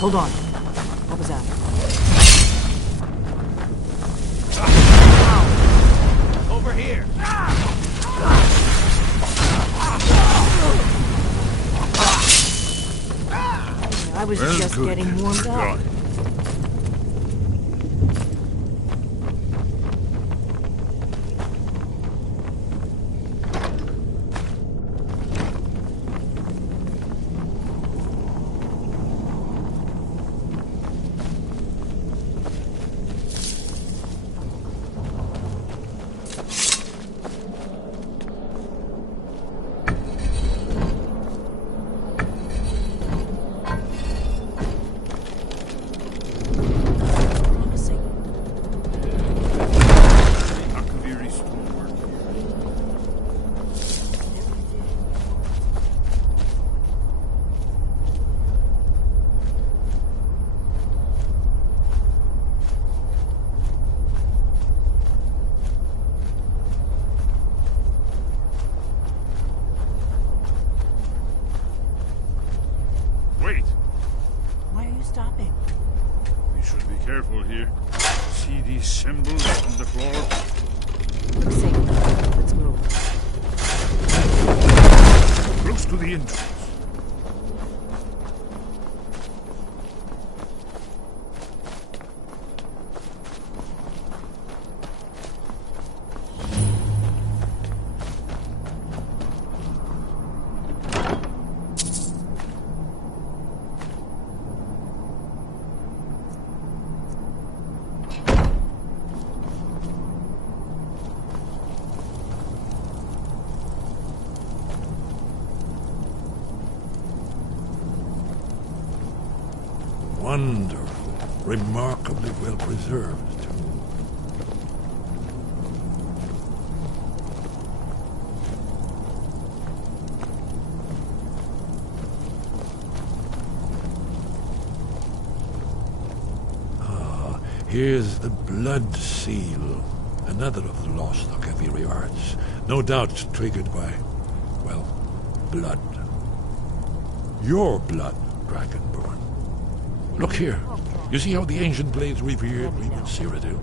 Hold on. What was that? Over here! I was just getting warmed up. Wait! Why are you stopping? We should be careful here. See these symbols on the floor? Looks safe. Let's move. Close to the entrance. Wonderful. Remarkably well preserved, too. Ah, here's the blood seal. Another of the lost Akaviri arts. No doubt triggered by, well, blood. Your blood, Dragonborn. Look here. You see how the ancient blades revered me with Cyrodiil?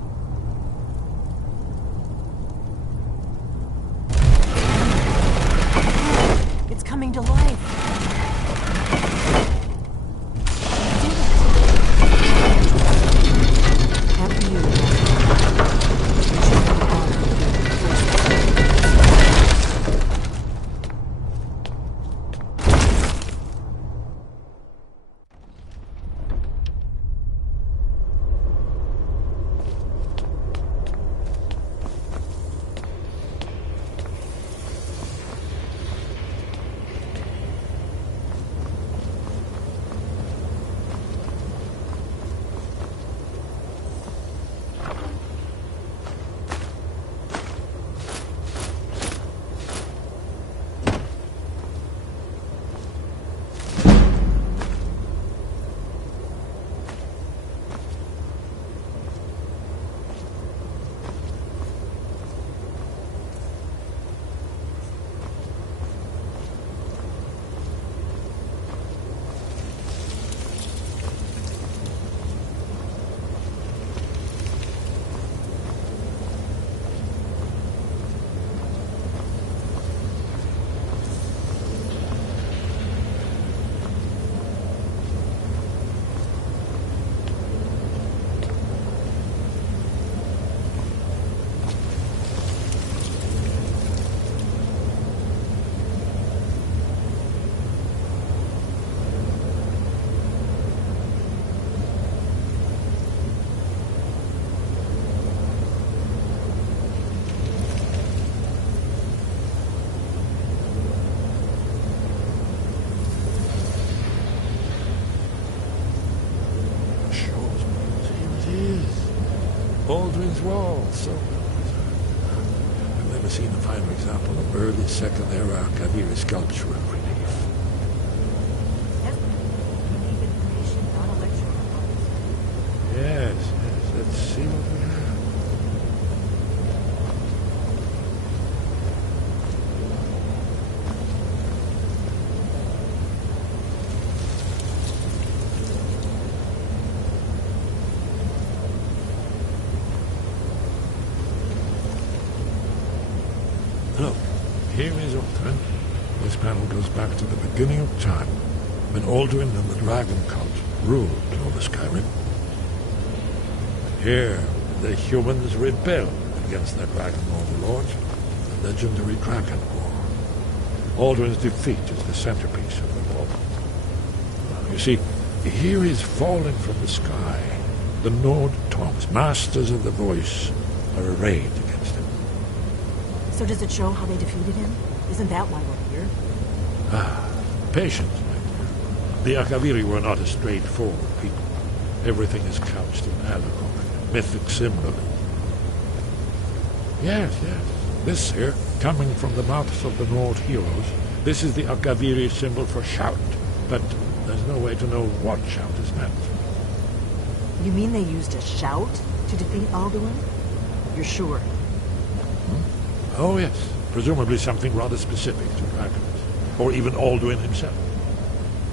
It's coming to life. After you. Aldrin's Wall, so well preserved. I've never seen a finer example of early Second Era Kaviri sculptural relief. Yes, let's see what we have. goes back to the beginning of time, when Alduin and the dragon cult ruled over Skyrim. Here, the humans rebelled against their dragon overlords, the legendary Dragon War. Alduin's defeat is the centerpiece of the war. You see, here is falling from the sky. The Nord Tongs, masters of the voice, are arrayed against him. So does it show how they defeated him? Isn't that why we're here? Patience, my dear. The Akaviri were not a straightforward people. Everything is couched in allegory, mythic symbolism. Yes. This here, coming from the mouths of the Nord heroes, this is the Akaviri symbol for shout, but there's no way to know what shout is meant. You mean they used a shout to defeat Alduin? You're sure? Oh, yes. Presumably something rather specific to dragons, or even Alduin himself.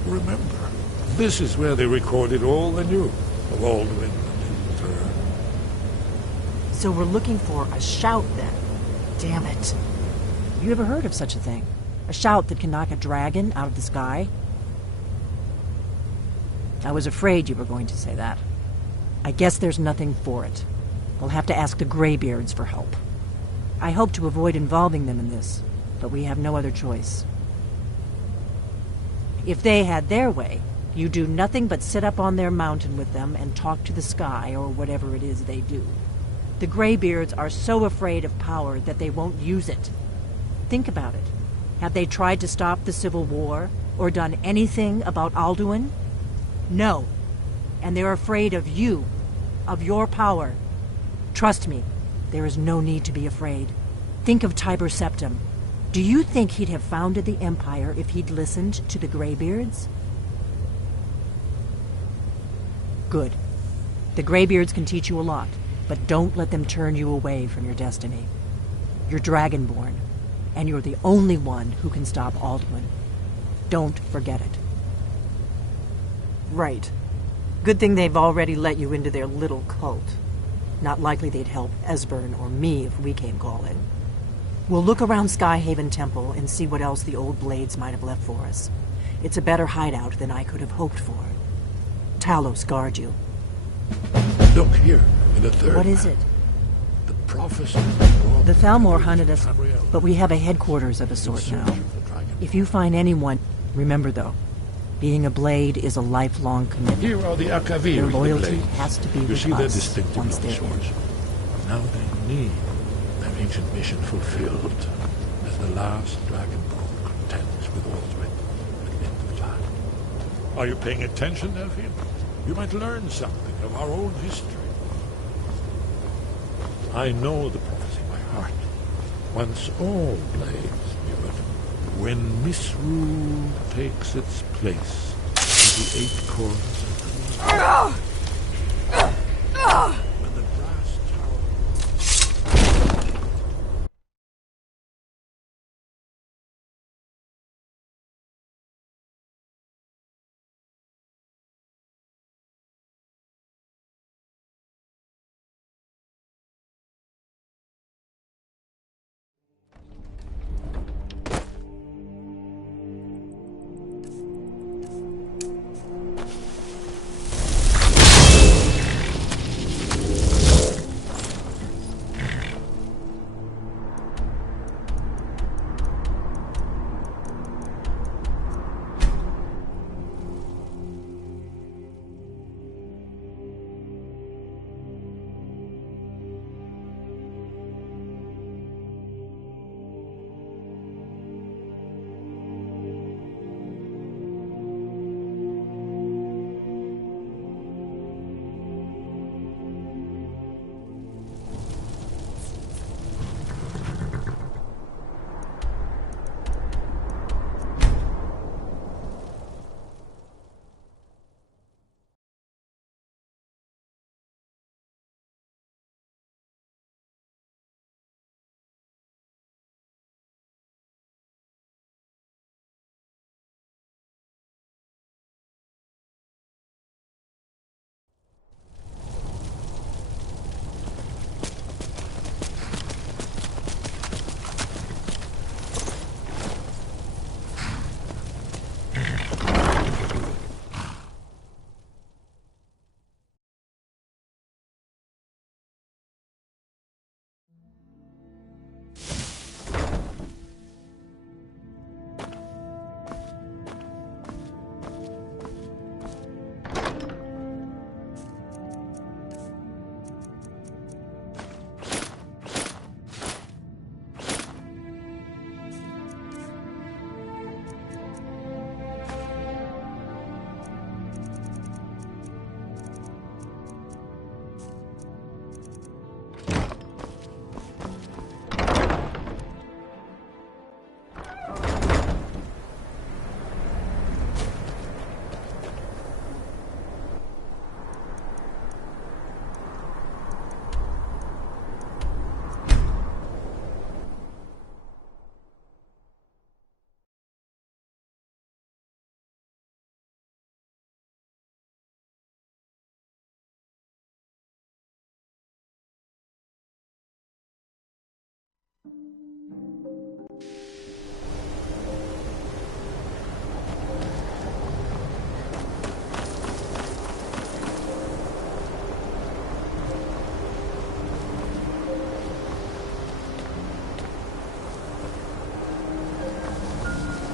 Remember, this is where they recorded all they knew of Alduin and his return. So we're looking for a shout then. Damn it. You ever heard of such a thing? A shout that can knock a dragon out of the sky? I was afraid you were going to say that. I guess there's nothing for it. We'll have to ask the Greybeards for help. I hope to avoid involving them in this, but we have no other choice. If they had their way, you do nothing but sit up on their mountain with them and talk to the sky or whatever it is they do. The Greybeards are so afraid of power that they won't use it. Think about it. Have they tried to stop the Civil War or done anything about Alduin? No. And they're afraid of you, of your power. Trust me, there is no need to be afraid. Think of Tiber Septim. Do you think he'd have founded the Empire if he'd listened to the Greybeards? Good. The Greybeards can teach you a lot, but don't let them turn you away from your destiny. You're Dragonborn, and you're the only one who can stop Alduin. Don't forget it. Right. Good thing they've already let you into their little cult. Not likely they'd help Esbern or me if we came calling. We'll look around Skyhaven Temple and see what else the old blades might have left for us. It's a better hideout than I could have hoped for. Talos guard you. Look here, in the third. What is it? The prophecy. The Thalmor hunted us, but we have a headquarters of a sort now. If you find anyone, remember though, being a blade is a lifelong commitment. Here are the Akaviri. Their loyalty the blades. has to be You with see their us distinctive once long they're swords. Now they need their ancient mission fulfilled as the last Dragonborn contends with Alduin at the end of time. Are you paying attention, Elfin? You might learn something of our own history. I know the prophecy by heart. Once all blades knew it. When misrule takes its place in the eight corners of the world. When the brass tower...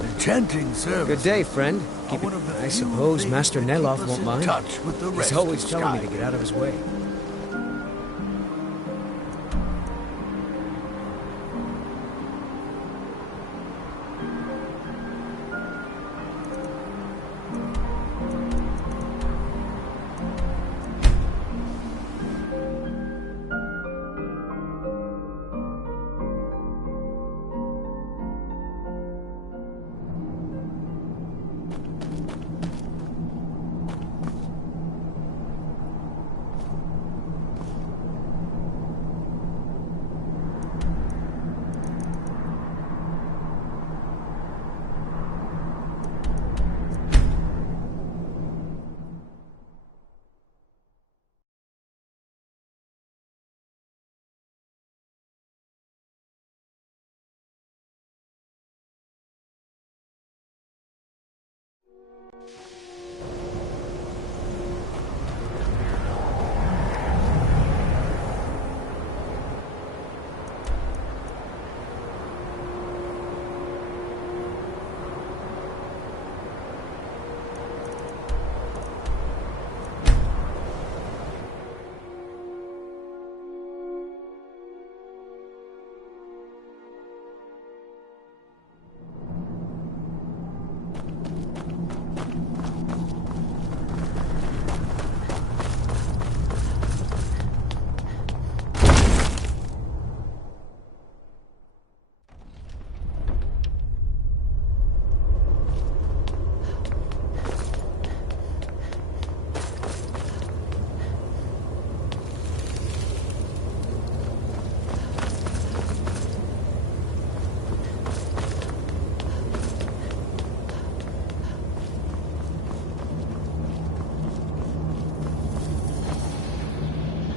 Enchanting service. Good day, friend. Keep One it. of the I few suppose things Master that keep Neloth us won't in mind. touch with the He's rest always of telling me to Skyrim. get out of his way.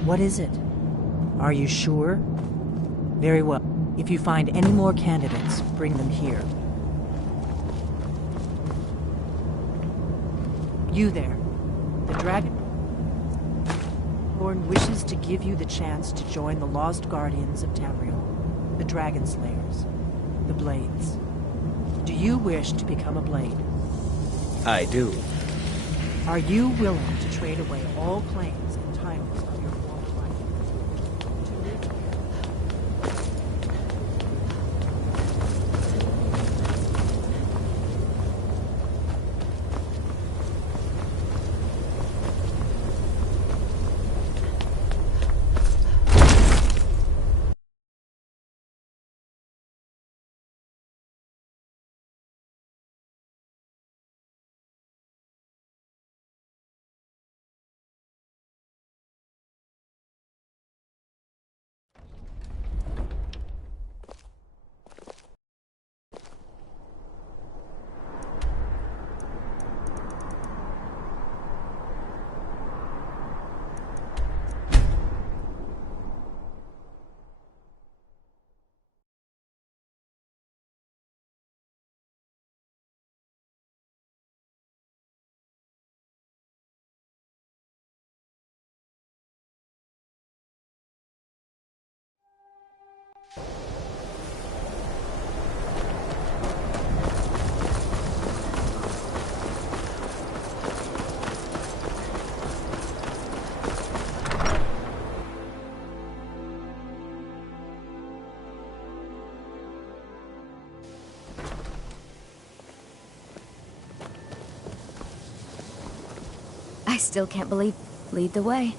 What is it? Are you sure? Very well. If you find any more candidates, bring them here. You there. The Dragon Horn wishes to give you the chance to join the Lost Guardians of Tamriel, the Dragon Slayers, the Blades. Do you wish to become a Blade? I do. Are you willing to trade away all claims and titles of your former life to live here? I still can't believe... Lead the way.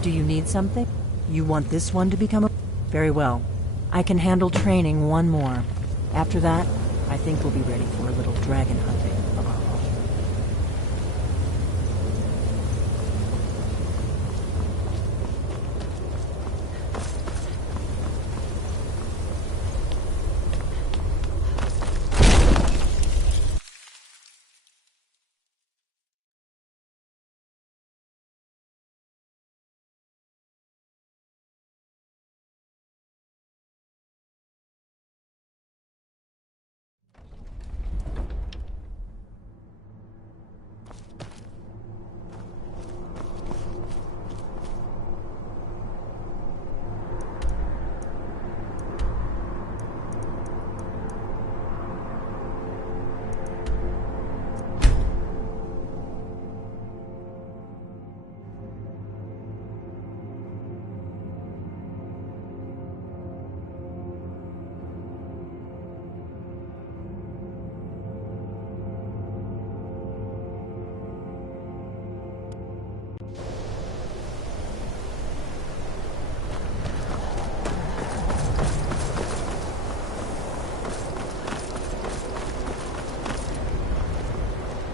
Do you need something? You want this one to become a... Very well. I can handle training one more. After that, I think we'll be ready for a little dragon hunting of our own.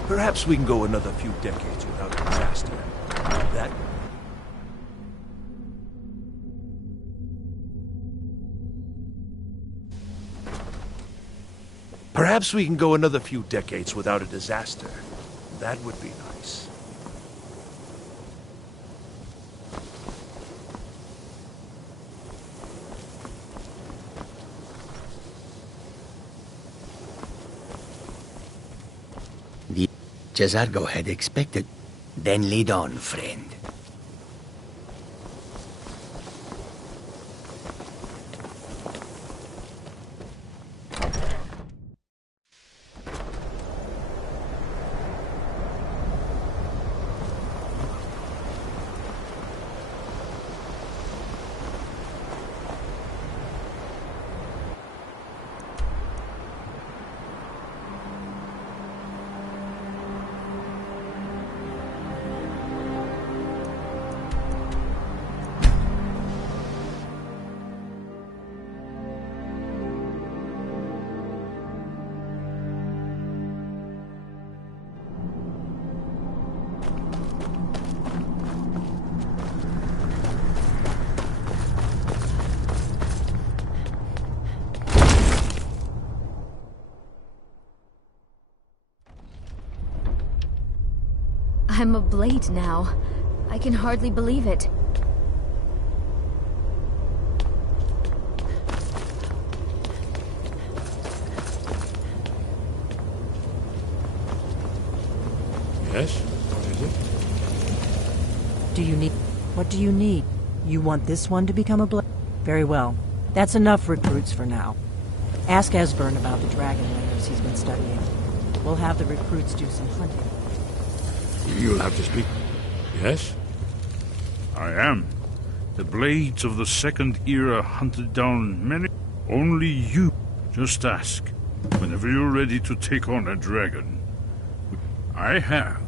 Perhaps we can go another few decades without a disaster. That... Perhaps we can go another few decades without a disaster. That would be nice. The Jazargo had expected. Then lead on, friend. I'm a blade now. I can hardly believe it. Yes? What is it? Do you need... What do you need? You want this one to become a blade? Very well. That's enough recruits for now. Ask Esbern about the dragon layers he's been studying. We'll have the recruits do some hunting. You'll have to speak. Yes? I am. The blades of the second era hunted down many. Only you. Just ask. Whenever you're ready to take on a dragon. I have.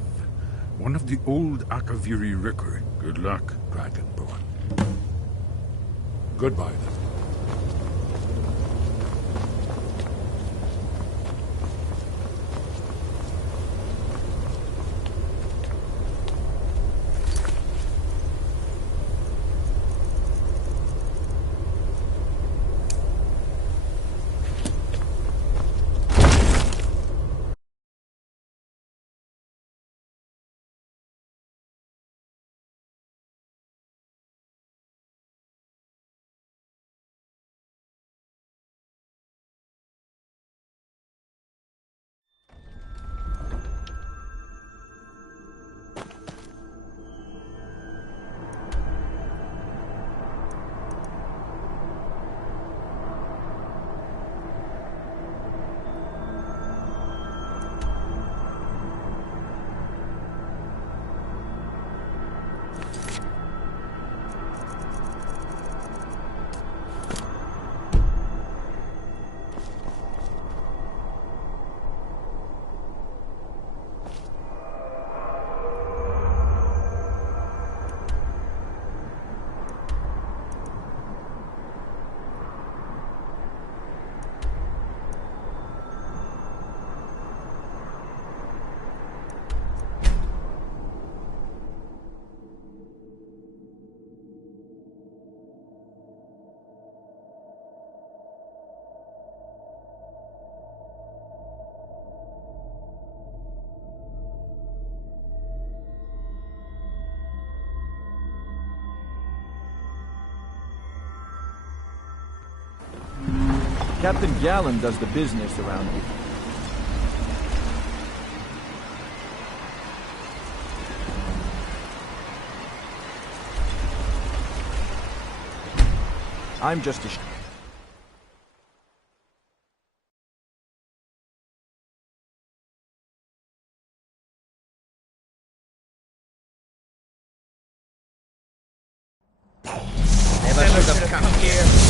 One of the old Akaviri record. Good luck. Dragonborn. Goodbye, then. Captain Gallen does the business around here. I'm just a... Never should have come here.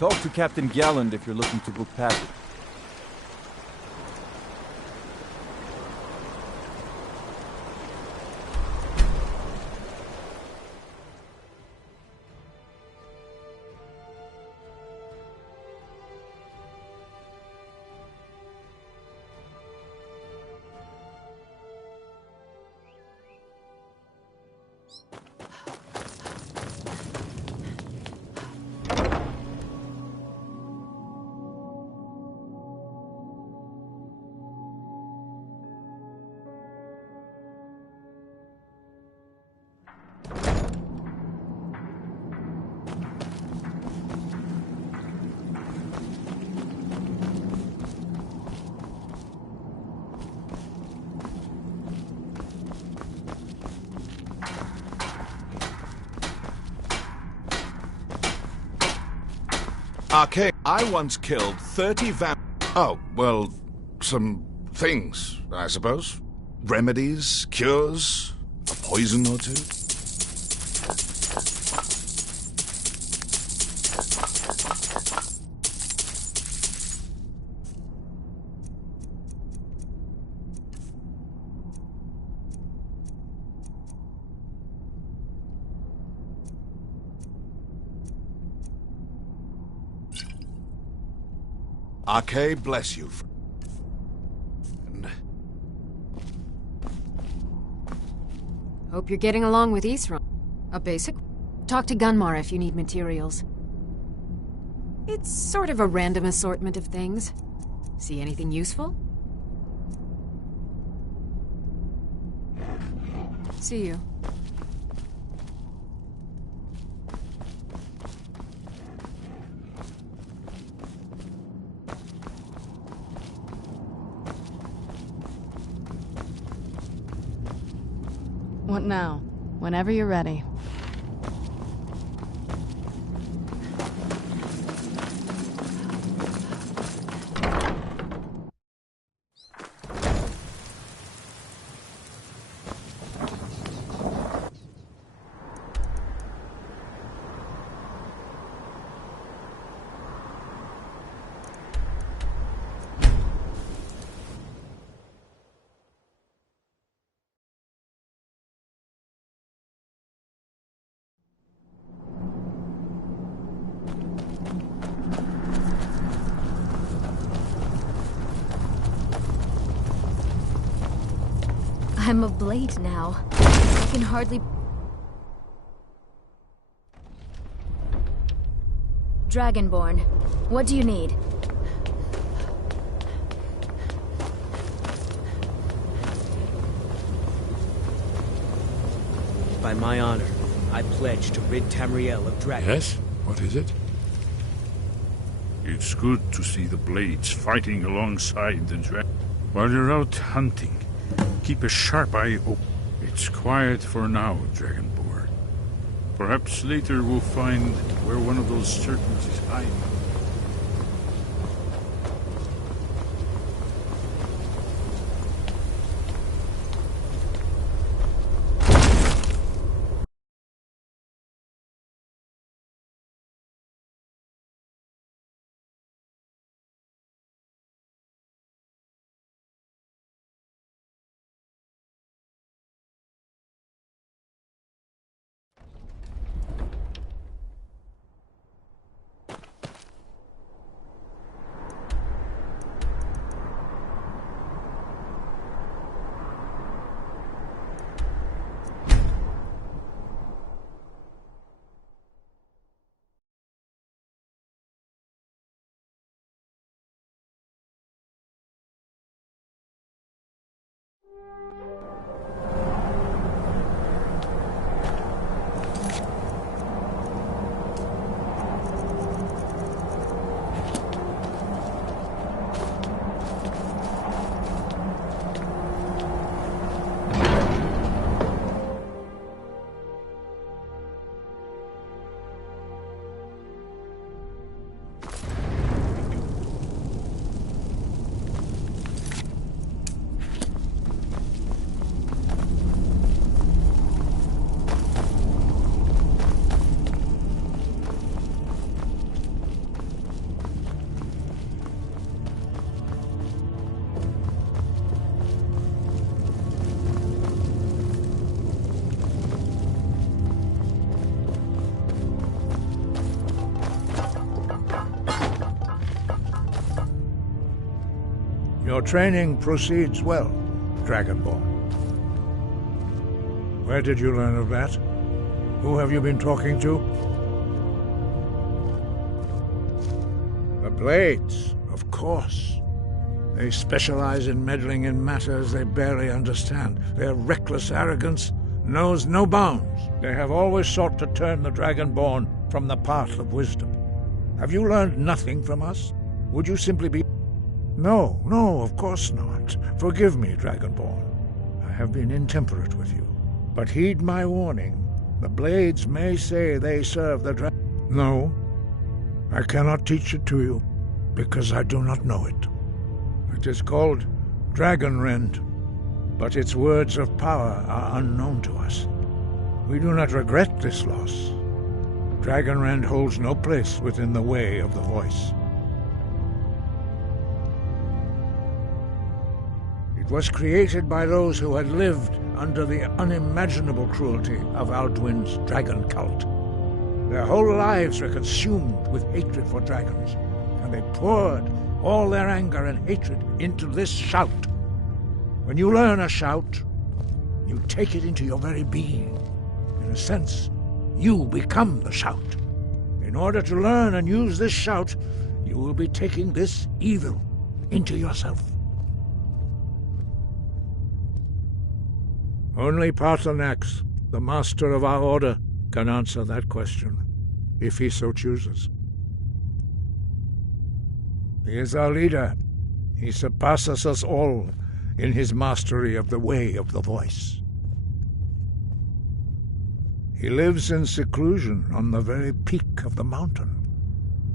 Talk to Captain Galland if you're looking to book passage. Arcade. I once killed 30 Oh, well, some things, I suppose. Remedies, cures, a poison or two. Arcade, bless you. Hope you're getting along with Isra. A basic? Talk to Gunmar if you need materials. It's sort of a random assortment of things. See anything useful? See you. What now? Whenever you're ready. I'm a blade now. I can hardly... Dragonborn, what do you need? By my honor, I pledge to rid Tamriel of dragons. Yes? What is it? It's good to see the blades fighting alongside the dragon. While you're out hunting, keep a sharp eye open. It's quiet for now, Dragonborn. Perhaps later we'll find where one of those serpents is hiding. Your training proceeds well, Dragonborn. Where did you learn of that? Who have you been talking to? The Blades, of course. They specialize in meddling in matters they barely understand. Their reckless arrogance knows no bounds. They have always sought to turn the Dragonborn from the path of wisdom. Have you learned nothing from us? Would you simply be... No, of course not. Forgive me, Dragonborn. I have been intemperate with you. But heed my warning. The Blades may say they serve the dragon. No, I cannot teach it to you, because I do not know it. It is called Dragonrend, but its words of power are unknown to us. We do not regret this loss. Dragonrend holds no place within the way of the voice. It was created by those who had lived under the unimaginable cruelty of Alduin's dragon cult. Their whole lives were consumed with hatred for dragons, and they poured all their anger and hatred into this shout. When you learn a shout, you take it into your very being. In a sense, you become the shout. In order to learn and use this shout, you will be taking this evil into yourself? Only Paarthurnax, the master of our order, can answer that question, if he so chooses. He is our leader. He surpasses us all in his mastery of the way of the voice. He lives in seclusion on the very peak of the mountain.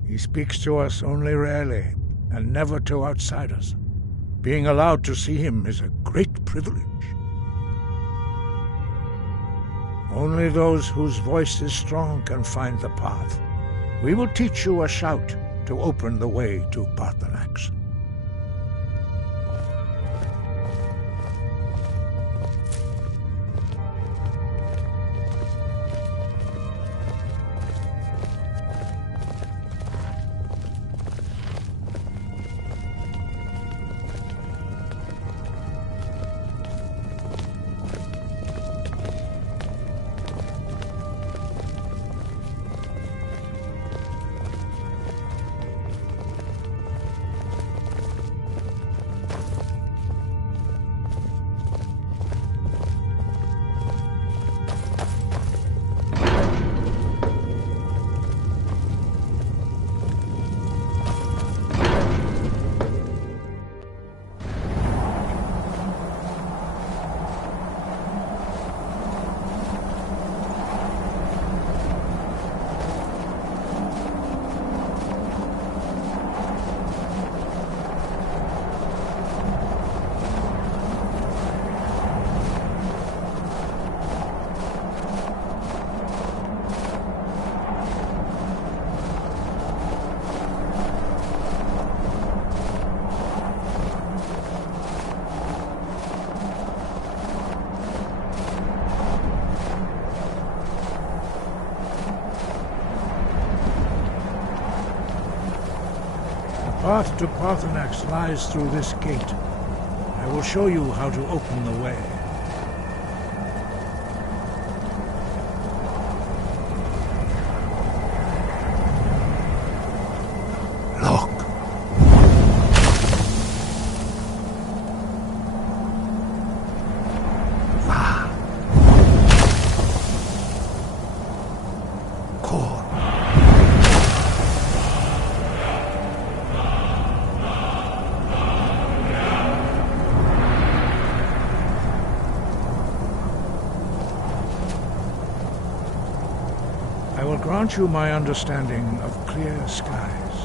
He speaks to us only rarely, and never to outsiders. Being allowed to see him is a great privilege. Only those whose voice is strong can find the path. We will teach you a shout to open the way to Paarthurnax. The path to Paarthurnax lies through this gate. I will show you how to open the way. I will grant you my understanding of clear skies.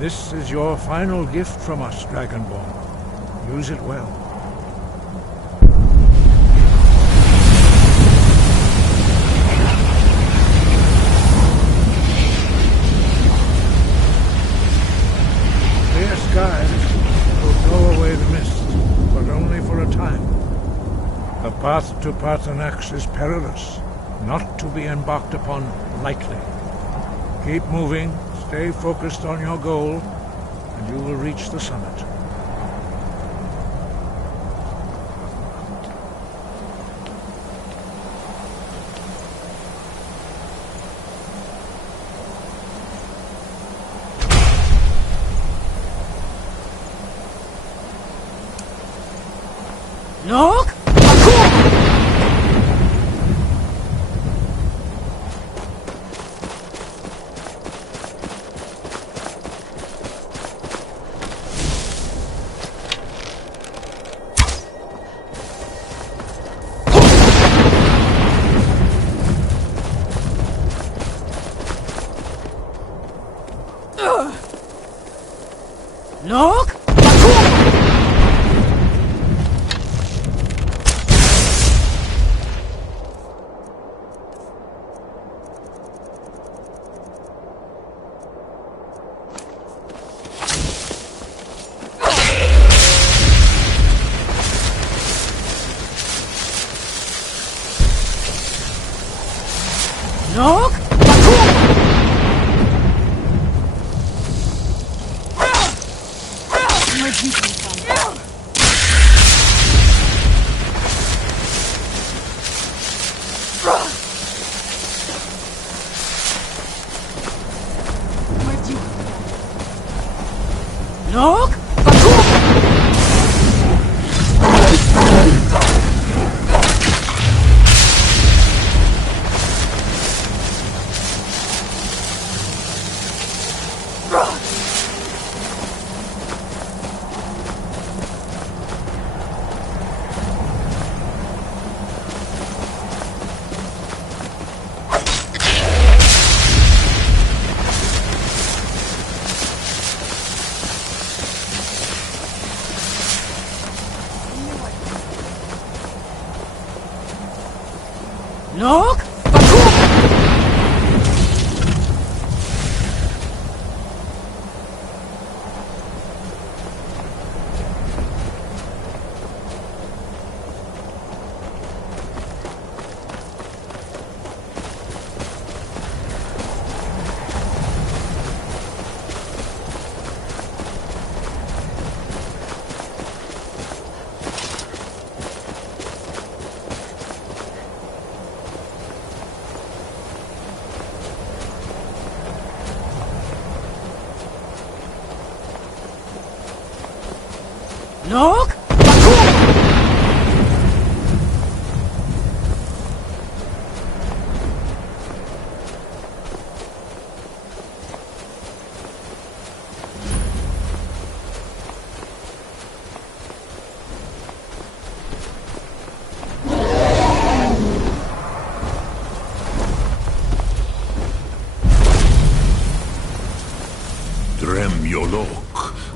This is your final gift from us, Dragonborn. Use it well. Clear skies will blow away the mist, but only for a time. The path to Paarthurnax is perilous, not to be embarked upon lightly. Keep moving, stay focused on your goal, and you will reach the summit. Look! Look! Look! Look! Look!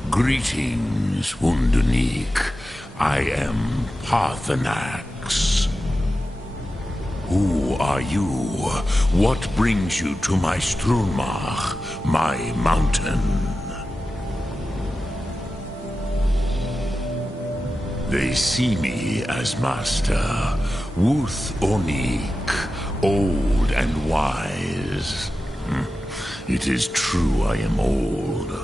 Greetings, Wunderneek. I am Parthenax. Who are you? What brings you to my Strunmach, my mountain? They see me as master, Wuth Onik, old and wise. It is true I am old.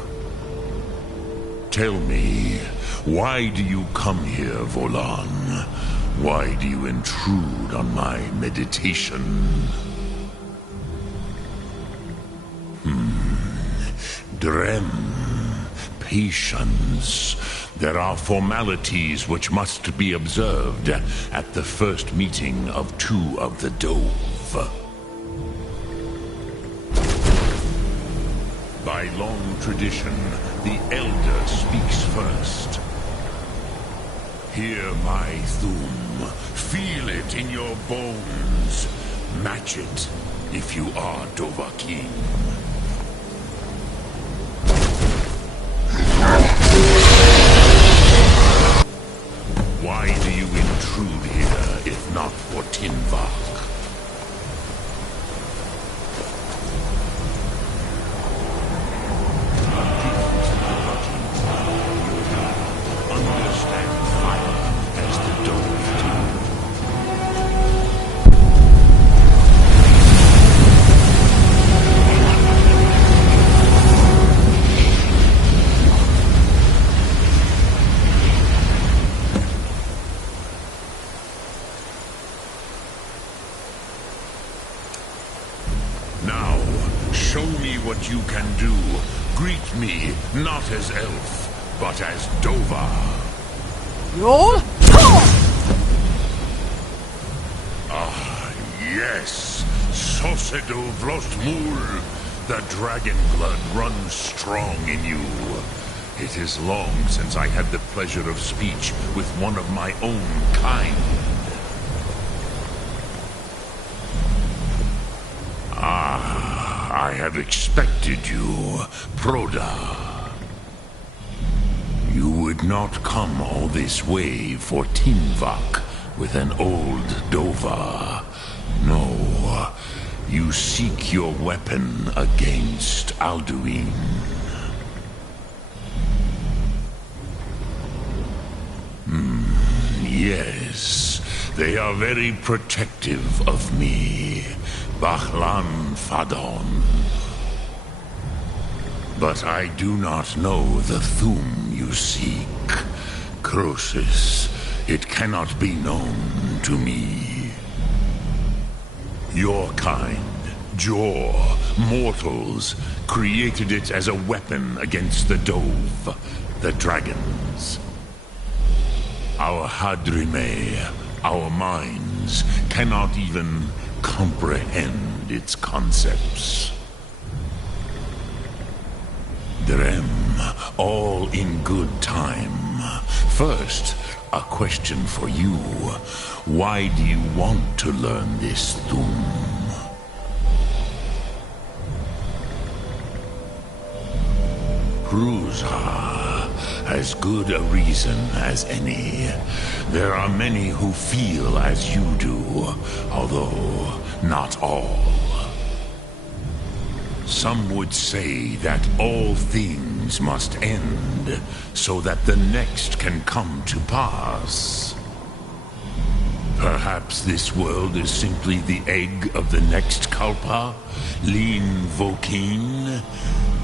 Tell me, why do you come here, Volan? Why do you intrude on my meditation? Drem, patience. There are formalities which must be observed at the first meeting of two of the Dove. By long tradition, the Elder speaks first. Hear my Thum. Feel it in your bones. Match it if you are Dovahkiin. Why do you intrude here if not for Tinvach? You can do. Greet me, not as elf, but as Dova. Yol? Ah, yes. Sosedo Vlostmul. The dragon blood runs strong in you. It is long since I had the pleasure of speech with one of my own kind. I have expected you, Proda. You would not come all this way for Tinvach with an old Dova. No, you seek your weapon against Alduin. Yes, they are very protective of me. Bachlan Fadon. But I do not know the Thum you seek. Croesus, it cannot be known to me. Your kind, Jor, mortals, created it as a weapon against the Dove, the dragons. Our Hadrime, our minds, cannot even comprehend its concepts. Drem, all in good time. First, a question for you. Why do you want to learn this Thum? Pruzha, as good a reason as any. There are many who feel as you do, although not all. Some would say that all things must end, so that the next can come to pass. Perhaps this world is simply the egg of the next Kalpa, Lin Vokin.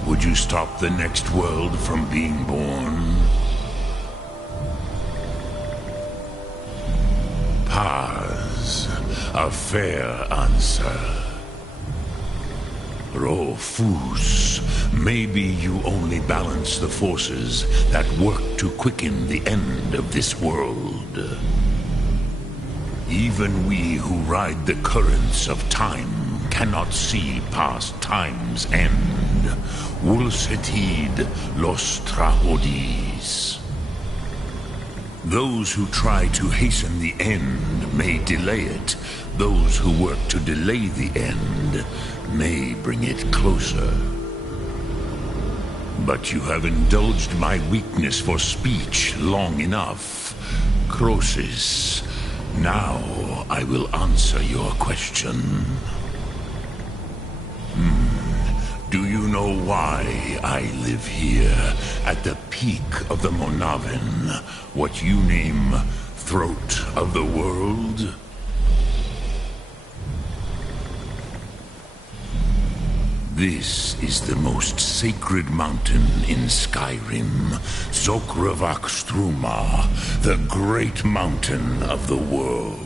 Would you stop the next world from being born? Paz, a fair answer. Rofus, maybe you only balance the forces that work to quicken the end of this world. Even we who ride the currents of time cannot see past time's end. Wulsetid los trahodis. Those who try to hasten the end may delay it. Those who work to delay the end may bring it closer. But you have indulged my weakness for speech long enough. Croesus, now I will answer your question. Do you know why I live here, at the peak of the Monavin, what you name Throat of the World? This is the most sacred mountain in Skyrim, Zokravak Struma, the great mountain of the world.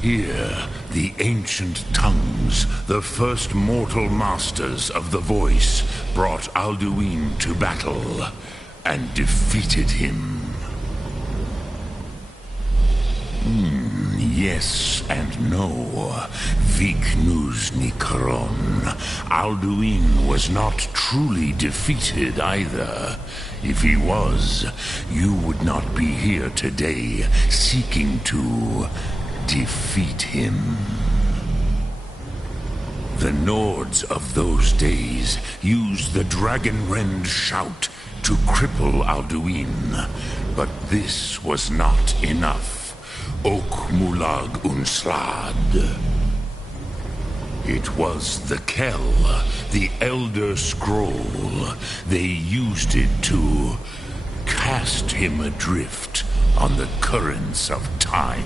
Here, the ancient tongues, the first mortal masters of the voice, brought Alduin to battle and defeated him. Yes and no. Viknus Nikron. Alduin was not truly defeated either. If he was, you would not be here today seeking to defeat him. The Nords of those days used the Dragonrend shout to cripple Alduin, but this was not enough. Ok Mulag Unslad. It was the Kell, the Elder Scroll. They used it to cast him adrift on the currents of time.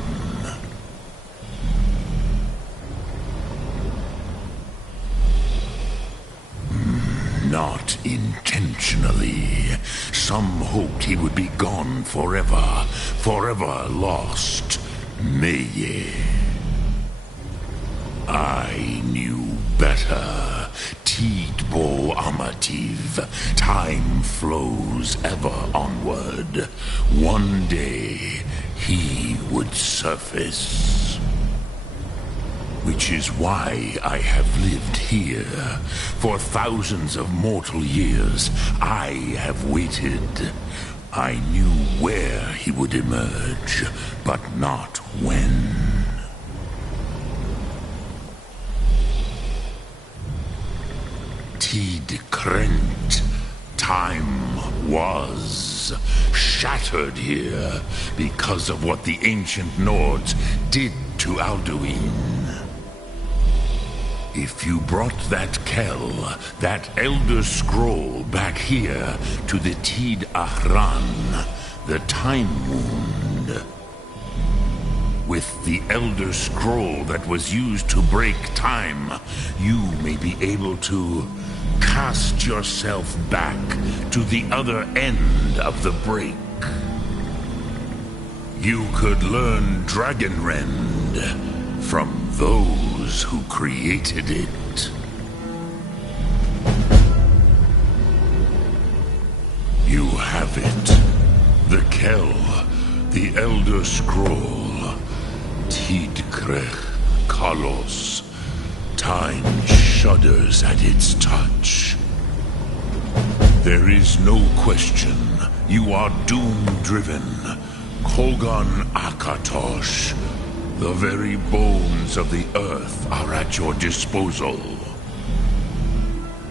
Not intentionally. Some hoped he would be gone forever, forever lost. Meye. I knew better. Tidbo Amativ. Time flows ever onward. One day, he would surface. Which is why I have lived here. For thousands of mortal years, I have waited. I knew where he would emerge, but not when. Tid Krent. Time was shattered here because of what the ancient Nords did to Alduin. If you brought that Kell, that Elder Scroll back here to the Tid Ahran, the Time Wound, with the Elder Scroll that was used to break time, you may be able to cast yourself back to the other end of the break. You could learn Dragonrend from those who created it. You have it. The Kell, the Elder Scroll, Tidkrech Kalos. Time shudders at its touch. There is no question. You are doom-driven. Kogan Akatosh. The very bones of the earth are at your disposal.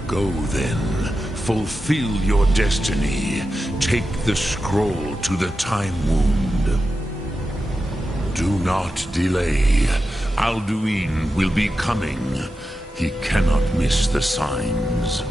Go then, fulfill your destiny. Take the scroll to the Time Wound. Do not delay. Alduin will be coming. He cannot miss the signs.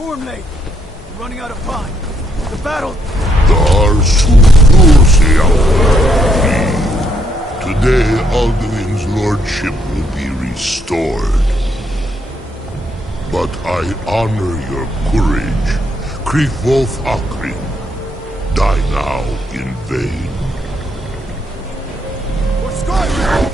Gormley! We're running out of time. The battle... Today, Alduin's lordship will be restored. But I honor your courage. Kriegwolf Akrin. Die now in vain. For Skyrim!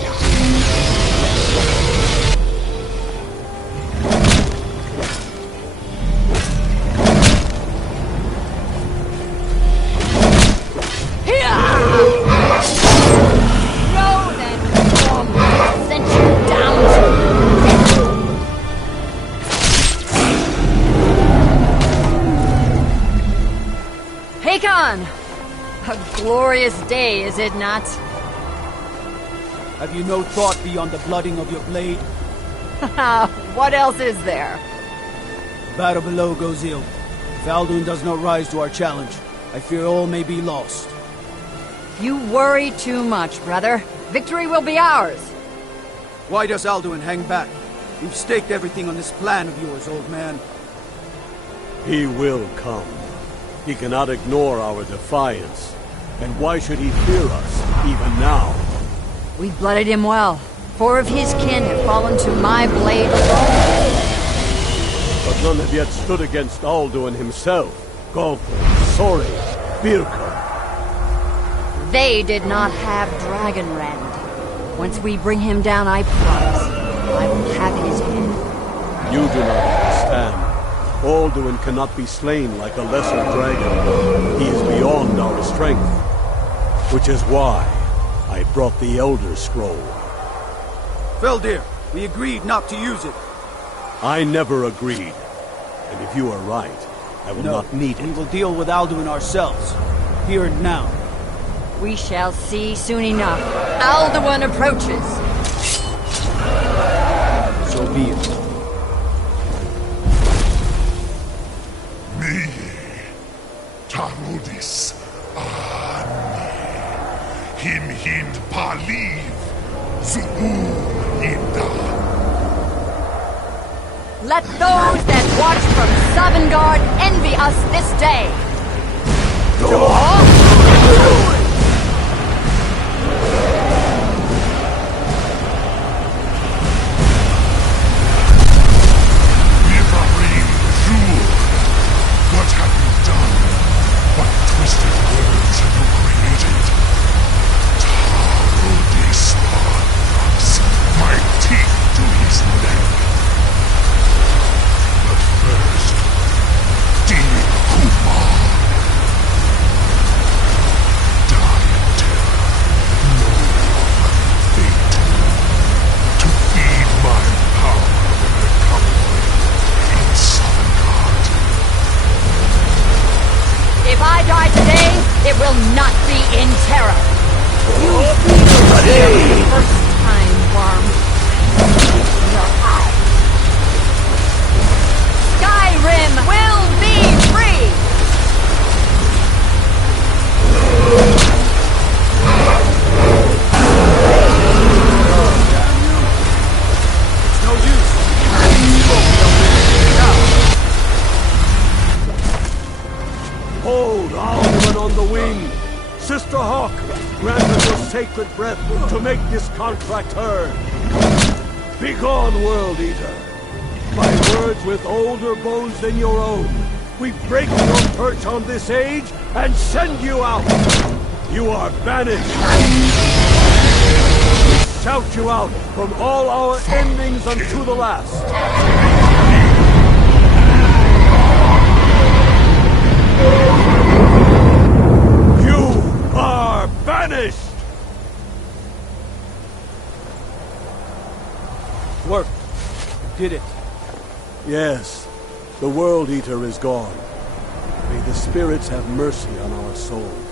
A glorious day, is it not? Have you no thought beyond the blooding of your blade? What else is there? Battle below goes ill. If Alduin does not rise to our challenge, I fear all may be lost. You worry too much, brother. Victory will be ours. Why does Alduin hang back? We've staked everything on this plan of yours, old man. He will come. He cannot ignore our defiance. And why should he fear us, even now? We've blooded him well. 4 of his kin have fallen to my blade alone. But none have yet stood against Alduin himself. Golfer, Sori, Birka. They did not have Dragonrend. Once we bring him down, I promise, I will have his head. You do not understand. Alduin cannot be slain like a lesser dragon. He is beyond our strength. Which is why I brought the Elder Scroll. Feldir, we agreed not to use it. I never agreed. And if you are right, I will not need it. We will deal with Alduin ourselves. Here and now. We shall see soon enough. Alduin approaches. So be it. Tarudis Ani Him Hind Paliv Zu'inda. Let those that watch from Sovngarde envy us this day. What have you done? What twisted words have you created? Tarudis Arthas, my teeth to his neck. But first, Dear Kumar. Die in terror, know your fate. To feed my power and recovery in Sovngarde. If I die today, it will not be in terror. You feel the first time, worm. Your eyes. Skyrim will be free! It's no use. Hold Alduin on the wing! Sister Hawk, grant us your sacred breath to make this contract heard. Begone, World Eater! By words with older bones than your own, we break your perch on this age and send you out! You are banished! We shout you out from all our endings unto the last! Are banished! Worked. Did it. Yes, the World Eater is gone. May the spirits have mercy on our souls.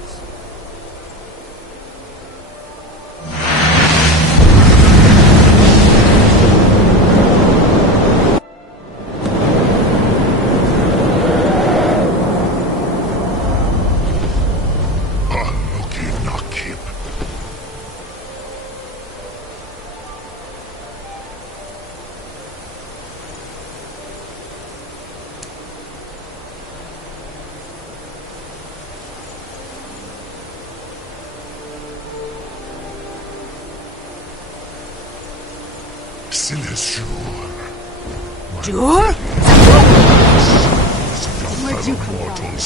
Jur? Where'd you come mortals.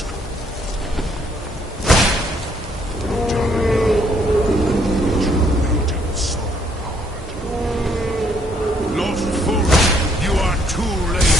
Lost fool, you are too late.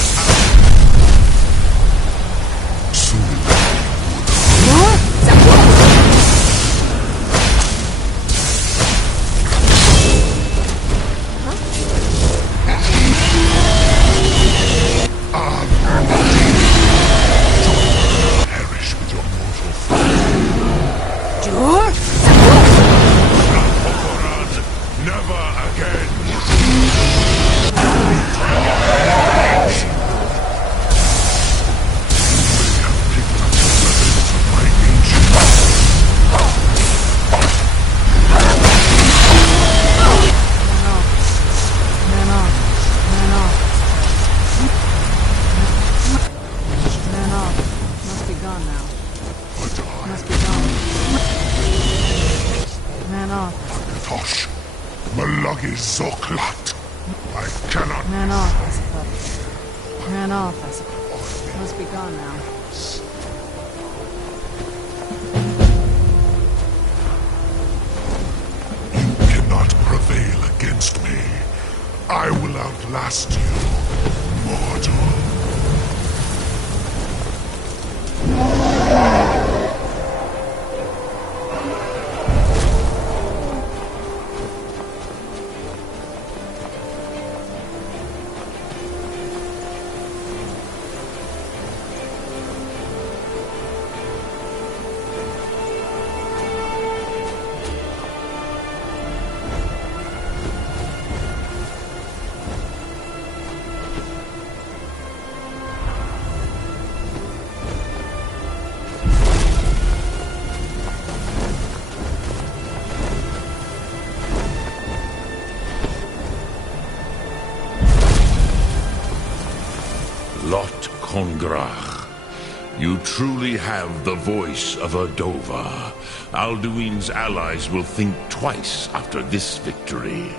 Zoklat. I cannot. Ran off, I suppose. Ran off, I suppose. Must be gone now. You cannot prevail against me. I will outlast you, mortal. You truly have the voice of a Dova. Alduin's allies will think twice after this victory.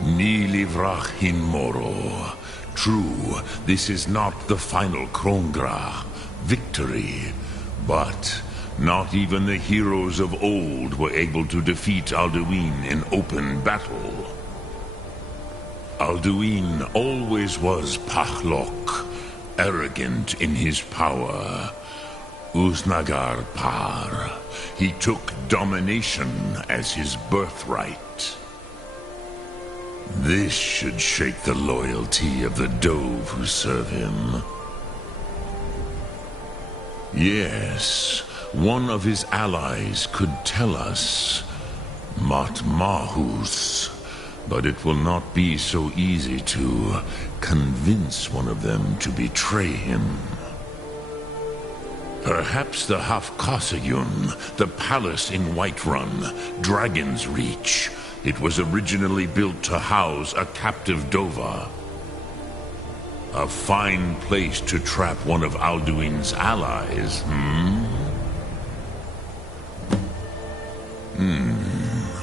Ni livrach hin moro. True, this is not the final Krongrach victory, but not even the heroes of old were able to defeat Alduin in open battle. Alduin always was Pachlok, arrogant in his power. Uznagar Par. He took domination as his birthright. This should shake the loyalty of the Dove who serve him. Yes, one of his allies could tell us. Matmahus. But it will not be so easy to convince one of them to betray him. Perhaps the Hafkasayun, the palace in Whiterun, Dragon's Reach. It was originally built to house a captive Dova. A fine place to trap one of Alduin's allies,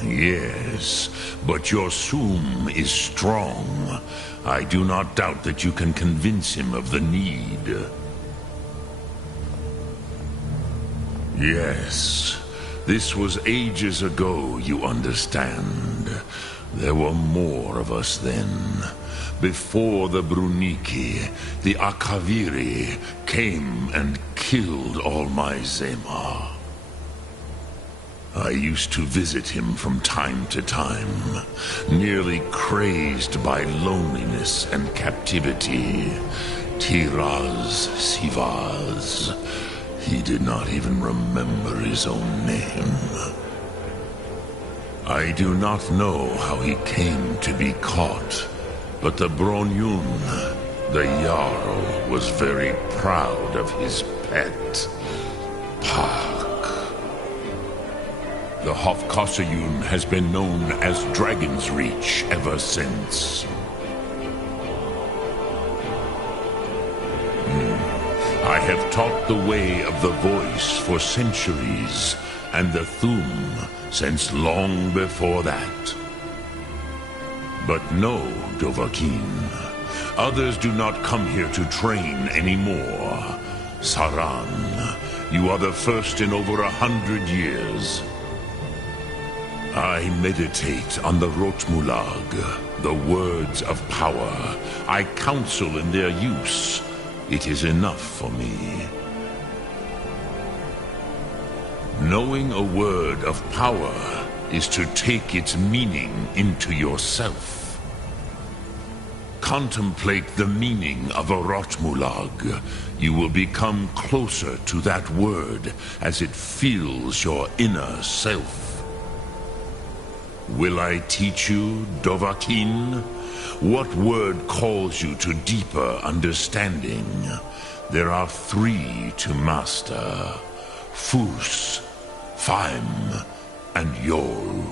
Yes, but your Sum is strong. I do not doubt that you can convince him of the need. Yes, this was ages ago, you understand. There were more of us then. Before the Bruniki, the Akaviri came and killed all my Zema. I used to visit him from time to time, nearly crazed by loneliness and captivity. Tiraz Sivaz. He did not even remember his own name. I do not know how he came to be caught, but the Bronyun, the Jarl, was very proud of his pet, Pak. The Hofkosayun has been known as Dragon's Reach ever since. I have taught the way of the voice for centuries, and the Thum since long before that. But no, Dovahkiin. Others do not come here to train anymore. Saran, you are the first in over 100 years. I meditate on the Rotmulag, the words of power. I counsel in their use. It is enough for me. Knowing a word of power is to take its meaning into yourself. Contemplate the meaning of a Rotmulag. You will become closer to that word as it fills your inner self. Will I teach you, Dovahkiin? What word calls you to deeper understanding? There are 3 to master: Fus, Faim, and Yol.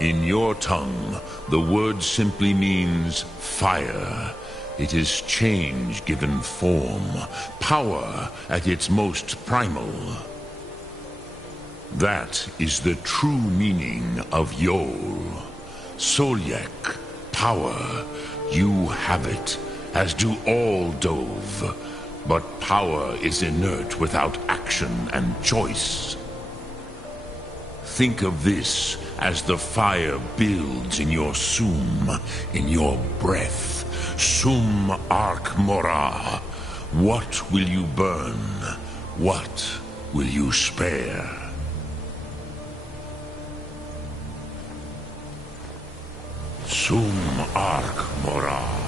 In your tongue, the word simply means fire. It is change given form, power at its most primal. That is the true meaning of Yol. Solyek, power. You have it, as do all Dove. But power is inert without action and choice. Think of this as the fire builds in your Sum, in your breath. Sum Ark Mora. What will you burn? What will you spare? Sum Ark Mora.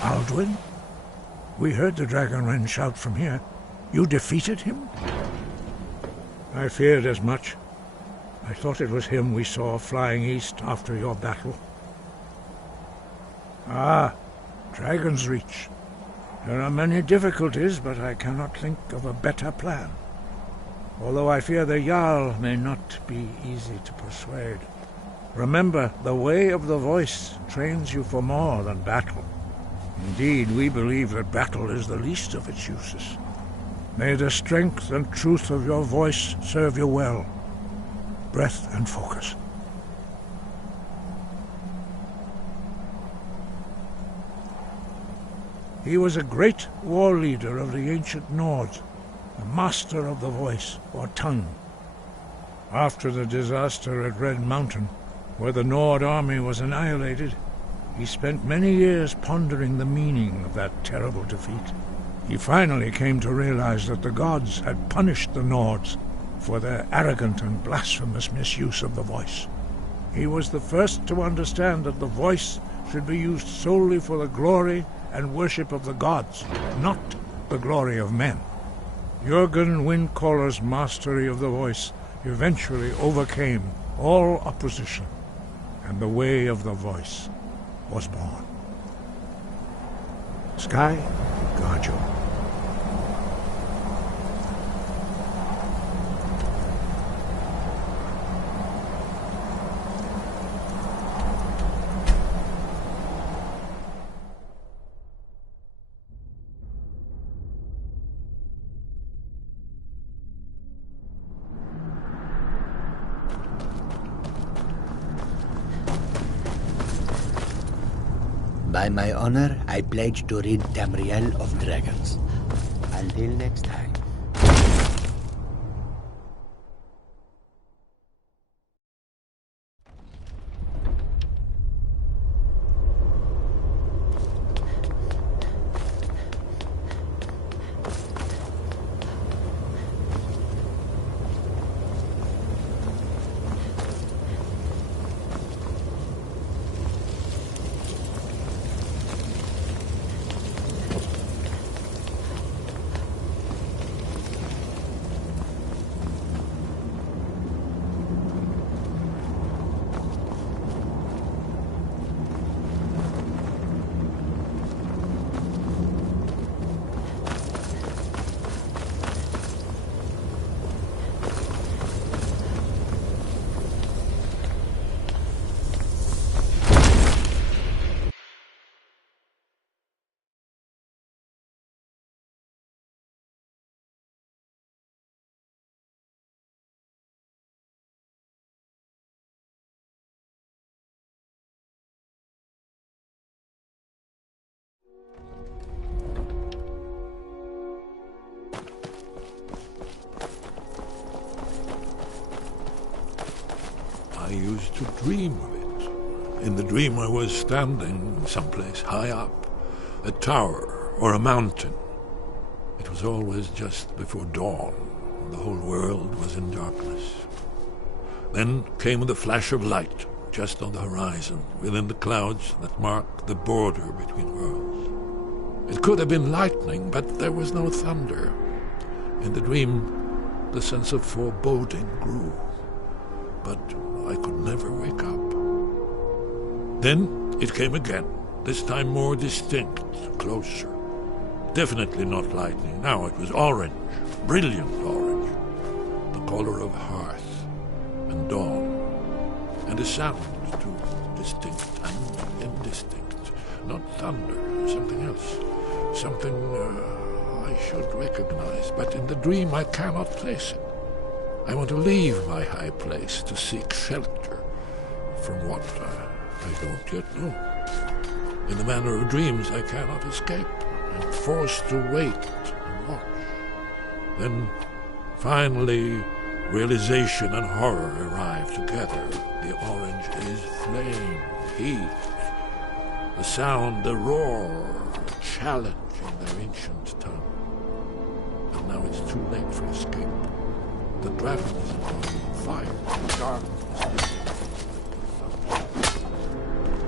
Alduin? We heard the Dragonren shout from here. You defeated him? I feared as much. I thought it was him we saw flying east after your battle. Ah, Dragon's Reach. There are many difficulties, but I cannot think of a better plan. Although I fear the Jarl may not be easy to persuade. Remember, the way of the voice trains you for more than battle. Indeed, we believe that battle is the least of its uses. May the strength and truth of your voice serve you well. Breath and focus. He was a great war leader of the ancient Nords, a master of the voice, or tongue. After the disaster at Red Mountain, where the Nord army was annihilated, he spent many years pondering the meaning of that terrible defeat. He finally came to realize that the gods had punished the Nords for their arrogant and blasphemous misuse of the voice. He was the first to understand that the voice should be used solely for the glory and worship of the gods, not the glory of men. Jürgen Windcaller's mastery of the voice eventually overcame all opposition, and the way of the voice was born. Sky, guard you. By my honor, I pledge to rid Tamriel of dragons. Until next time. I used to dream of it. In the dream I was standing someplace high up, a tower or a mountain. It was always just before dawn, and the whole world was in darkness. Then came the flash of light, just on the horizon, within the clouds that mark the border between worlds. It could have been lightning, but there was no thunder. In the dream, the sense of foreboding grew, but I could never wake up. Then it came again, this time more distinct, closer. Definitely not lightning. Now it was orange, brilliant orange, the color of hearth and dawn. And a sound, too, distinct and indistinct. Not thunder, something else. Something I should recognize, but in the dream I cannot place it. I want to leave my high place to seek shelter from what I don't yet know. In the manner of dreams, I cannot escape. I'm forced to wait and watch. Then, finally, realization and horror arrive together. The orange is flame, heat, the sound, the roar, a challenge in their ancient tongue. And now it's too late for escape. The dragon is on fire, darkness.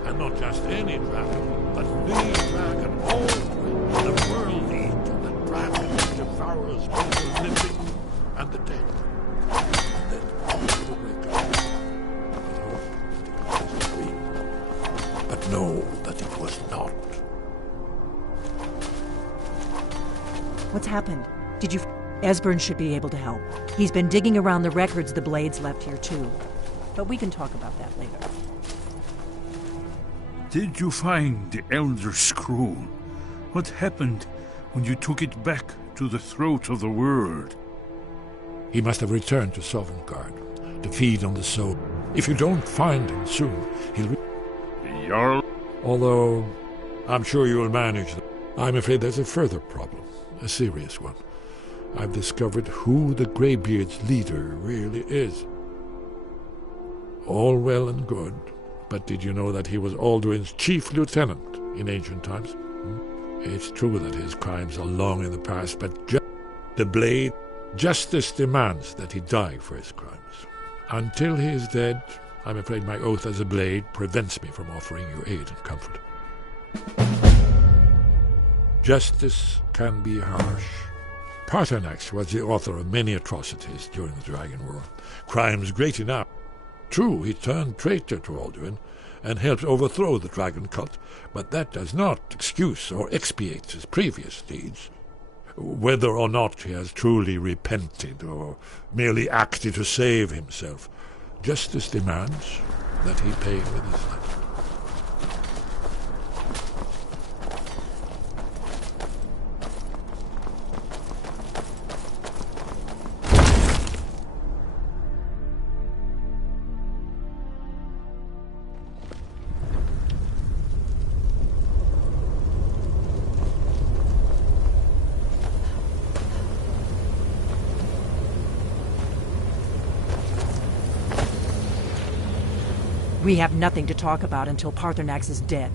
And not just any dragon, but the dragon Aldrin, the world eater, the dragon that devours both the living and the dead. And then all will wake up and hope that it was a dream, but know that it was not. What's happened? Did you... Esbern should be able to help. He's been digging around the records the Blades left here, too. But we can talk about that later. Did you find the Elder Scroll? What happened when you took it back to the throat of the world? He must have returned to Sovngarde to feed on the soul. If you don't find him soon, he'll... The Jarl? Although, I'm sure you'll manage that. I'm afraid there's a further problem, a serious one. I've discovered who the Greybeard's leader really is. All well and good, but did you know that he was Alduin's chief lieutenant in ancient times? It's true that his crimes are long in the past, but the Blade, justice demands that he die for his crimes. Until he is dead, I'm afraid my oath as a Blade prevents me from offering you aid and comfort. Justice can be harsh. Paternax was the author of many atrocities during the Dragon War, crimes great enough. True, he turned traitor to Alduin and helped overthrow the dragon cult, but that does not excuse or expiate his previous deeds. Whether or not he has truly repented or merely acted to save himself, justice demands that he pay with his life. We have nothing to talk about until Paternax is dead.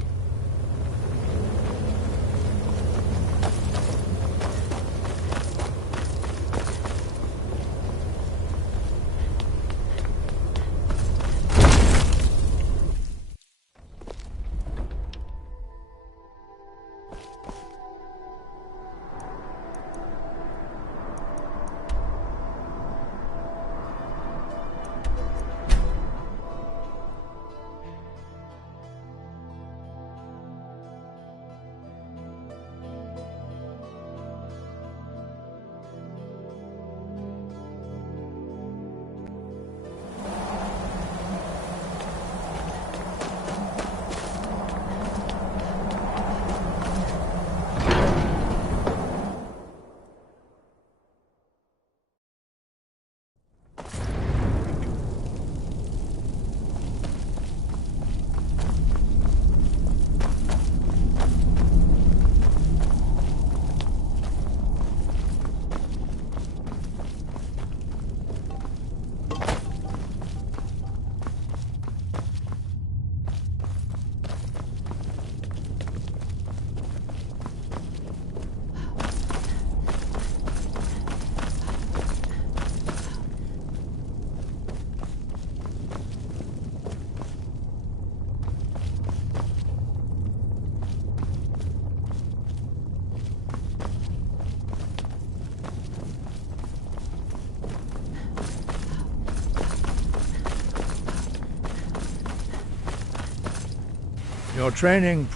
Your training...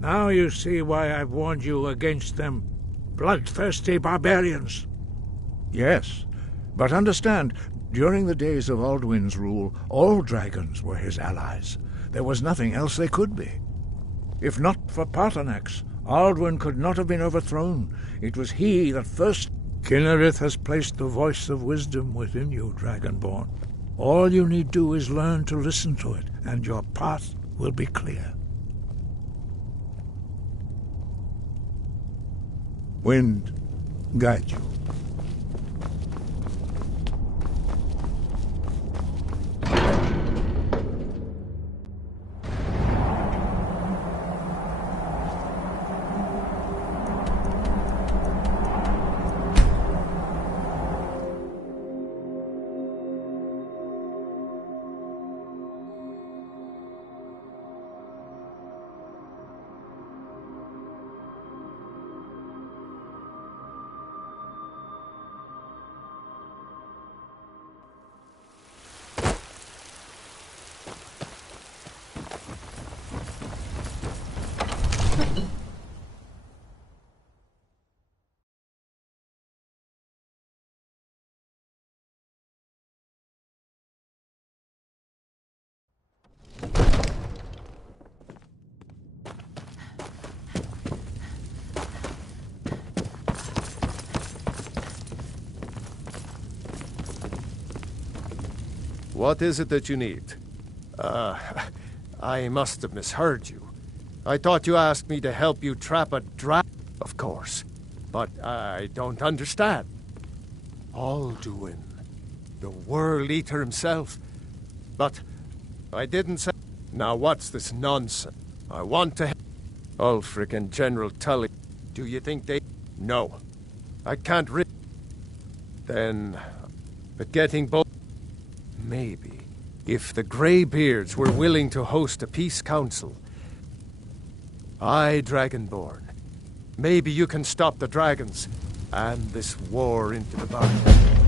Now you see why I've warned you against them bloodthirsty barbarians. Yes, but understand, during the days of Alduin's rule, all dragons were his allies. There was nothing else they could be. If not for Paternax, Alduin could not have been overthrown. It was he that first... Kinnerith has placed the voice of wisdom within you, Dragonborn. All you need do is learn to listen to it, and your path will be clear. Wind, guide you. What is it that you need? I must have misheard you. I thought you asked me to help you trap a dragon, of course. But I don't understand. Alduin, the World Eater himself. But I didn't say... Now what's this nonsense? I want to... Ulfric and General Tully. Do you think they... No. I can't Then... But getting both... Maybe. If the Greybeards were willing to host a peace council... Aye, Dragonborn. Maybe you can stop the dragons and this war into the bargain.